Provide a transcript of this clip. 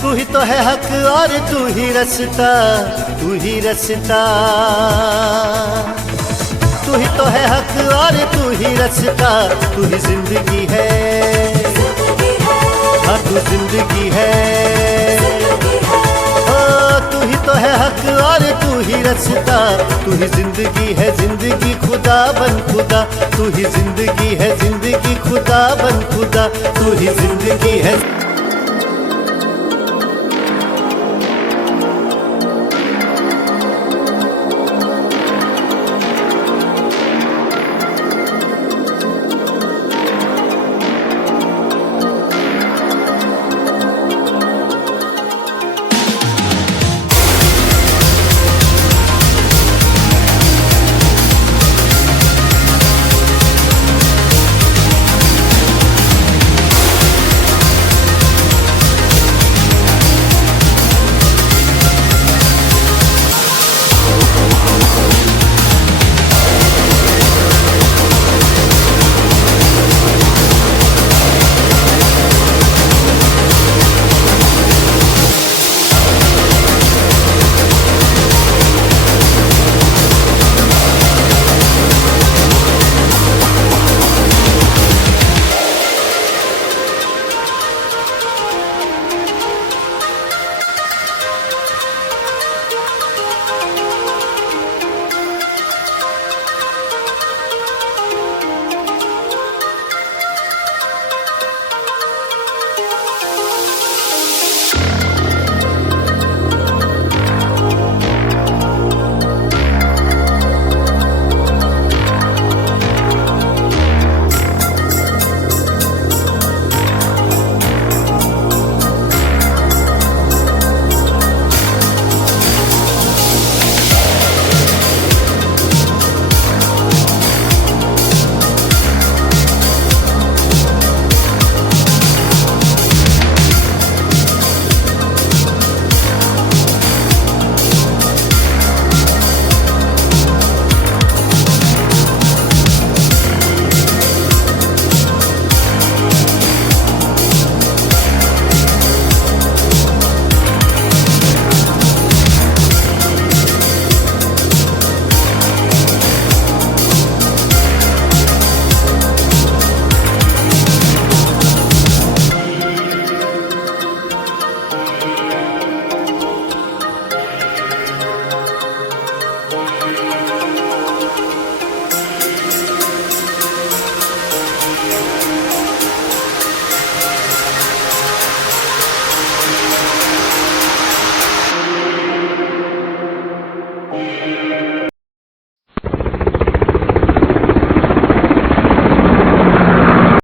तू ही तो है हक और तू ही रस्ता, तू ही रस्ता। तू ही तो है हक और तू ही रस्ता, तू ही जिंदगी है, हाँ तू जिंदगी है। तू ही तो है हक और तू ही रस्ता, तू ही जिंदगी है, जिंदगी खुदा बन खुदा। तू ही जिंदगी है, जिंदगी खुदा बन खुदा, तू ही जिंदगी है।